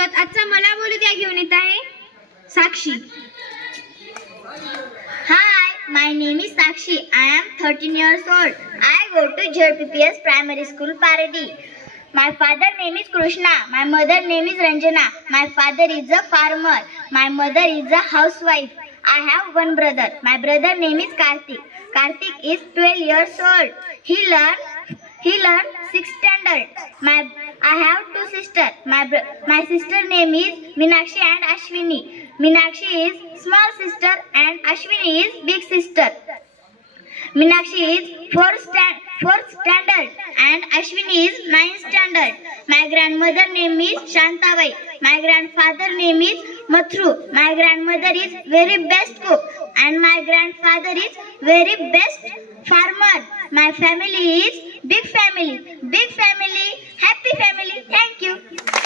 अंतर्गत आजचा मला बोलू द्या घेऊन येत आहे साक्षी. Hi, my name is Sakshi. I am 13 years old. I go to JPPS Primary School, Paradi. My father name is Krishna. My mother name is Ranjana. My father is a farmer. My mother is a housewife. I have one brother. My brother name is Karthik. Karthik is 12 years old. He learned 6th standard. I have two sisters. My sister name is Meenakshi and Ashwini. Meenakshi is small sister and Ashwini is big sister. Meenakshi is 4th standard and Ashwini is 9th standard. My grandmother name is Shantabai. My grandfather name is Mathru. My grandmother is very best cook and my grandfather is very best farmer. My family is big family, happy family. Thank you.